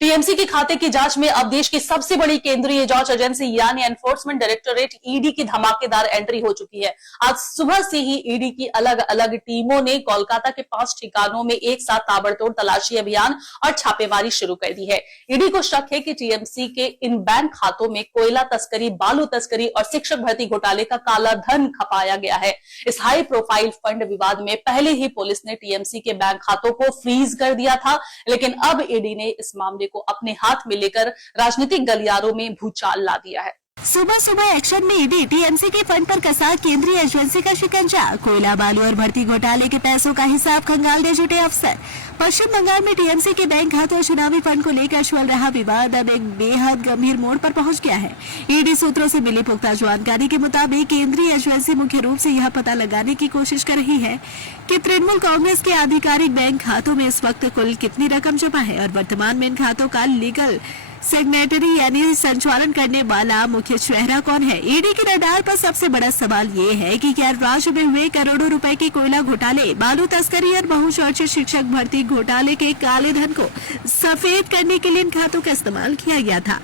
TMC के खाते की जांच में अब देश की सबसे बड़ी केंद्रीय जांच एजेंसी यानी एनफोर्समेंट डायरेक्टोरेट ईडी की धमाकेदार एंट्री हो चुकी है। आज सुबह से ही ईडी की अलग अलग टीमों ने कोलकाता के 5 ठिकानों में एक साथ ताबड़तोड़ तलाशी अभियान और छापेमारी शुरू कर दी है। ईडी को शक है कि टीएमसी के इन बैंक खातों में कोयला तस्करी, बालू तस्करी और शिक्षक भर्ती घोटाले का काला धन खपाया गया है। इस हाई प्रोफाइल फंड विवाद में पहले ही पुलिस ने टीएमसी के बैंक खातों को फ्रीज कर दिया था, लेकिन अब ईडी ने इस मामले को अपने हाथ में लेकर राजनीतिक गलियारों में भूचाल ला दिया है। सुबह सुबह एक्शन में ईडी टीएमसी के फंड पर कसा केंद्रीय एजेंसी का शिकंजा। कोयला, बालू और भर्ती घोटाले के पैसों का हिसाब खंगालने जुटे अफसर। पश्चिम बंगाल में टीएमसी के बैंक खातों और चुनावी फंड को लेकर चल रहा विवाद अब एक बेहद गंभीर मोड़ पर पहुंच गया है। ईडी सूत्रों से मिली पुख्ता जानकारी के मुताबिक केंद्रीय एजेंसी मुख्य रूप से यह पता लगाने की कोशिश कर रही है कि तृणमूल कांग्रेस के आधिकारिक बैंक खातों में इस वक्त कुल कितनी रकम जमा है और वर्तमान में इन खातों का लीगल सिग्नेटरी यानी संचालन करने वाला मुख्य चेहरा कौन है। ईडी के रडार पर सबसे बड़ा सवाल ये है कि क्या राज्य में हुए करोड़ों रुपए के कोयला घोटाले, बालू तस्करी और बहुचर्चित शिक्षक भर्ती घोटाले के काले धन को सफेद करने के लिए इन खातों का इस्तेमाल किया गया था।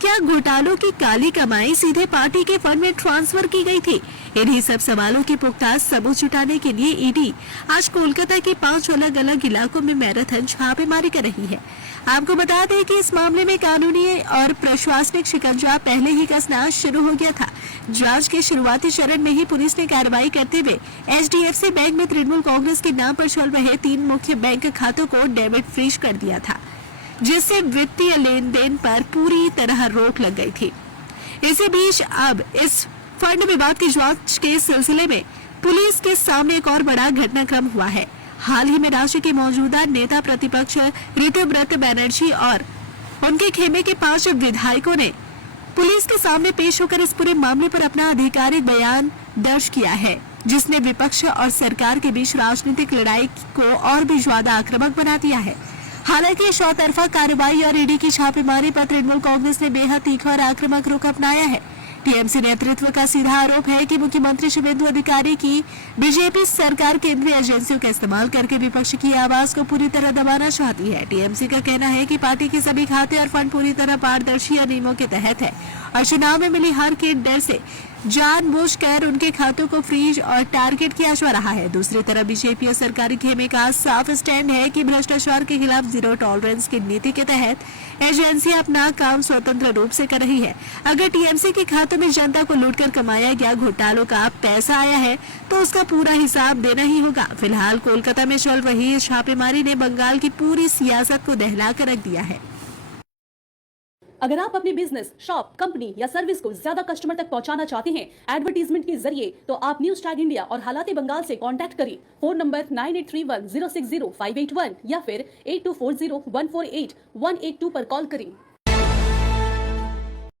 क्या घोटालों की काली कमाई सीधे पार्टी के फंड में ट्रांसफर की गई थी? इन्हीं सब सवालों के पुख्ता सबूत जुटाने के लिए ईडी आज कोलकाता के 5 अलग अलग इलाकों में मैराथन छापेमारी कर रही है। आपको बता दें कि इस मामले में कानूनी और प्रशासनिक शिकंजा पहले ही कसना शुरू हो गया था। जांच के शुरुआती चरण में ही पुलिस ने कार्रवाई करते हुए एचडीएफसी बैंक में तृणमूल कांग्रेस के नाम पर चल रहे 3 मुख्य बैंक खातों को डेबिट फ्रीज कर दिया था, जिससे वित्तीय लेन देन पर पूरी तरह रोक लग गई थी। इसी बीच अब इस फंड विवाद की जांच के सिलसिले में पुलिस के सामने एक और बड़ा घटनाक्रम हुआ है। हाल ही में राज्य के मौजूदा नेता प्रतिपक्ष ऋतुव्रत बैनर्जी और उनके खेमे के 5 विधायकों ने पुलिस के सामने पेश होकर इस पूरे मामले पर अपना आधिकारिक बयान दर्ज किया है, जिसने विपक्ष और सरकार के बीच राजनीतिक लड़ाई को और भी ज्यादा आक्रामक बना दिया है। हालांकि चौतरफा कार्रवाई और ईडी की छापेमारी पर तृणमूल कांग्रेस ने बेहद तीखा और आक्रामक रुख अपनाया है। टीएमसी नेतृत्व का सीधा आरोप है कि मुख्यमंत्री शुभेंदु अधिकारी की बीजेपी सरकार केंद्रीय एजेंसियों का इस्तेमाल करके विपक्ष की आवाज को पूरी तरह दबाना चाहती है। टीएमसी का कहना है कि पार्टी के सभी खाते और फंड पूरी तरह पारदर्शी और नियमों के तहत है और चुनाव में मिली हार के डर से जानबूझकर उनके खातों को फ्रीज और टारगेट किया जा रहा है। दूसरी तरफ बीजेपी और सरकारी खेमे का साफ स्टैंड है कि भ्रष्टाचार के खिलाफ जीरो टॉलरेंस की नीति के तहत एजेंसी अपना काम स्वतंत्र रूप से कर रही है। अगर टीएमसी के खातों में जनता को लूटकर कमाया गया घोटालों का पैसा आया है तो उसका पूरा हिसाब देना ही होगा। फिलहाल कोलकाता में चल रही छापेमारी ने बंगाल की पूरी सियासत को दहला कर रख दिया है। अगर आप अपने बिजनेस, शॉप, कंपनी या सर्विस को ज्यादा कस्टमर तक पहुंचाना चाहते हैं एडवर्टीजमेंट के जरिए, तो आप न्यूज टैग इंडिया और हालाते बंगाल से कांटेक्ट करें। फोन नंबर 9831060581 या फिर 8240148182 पर कॉल करें।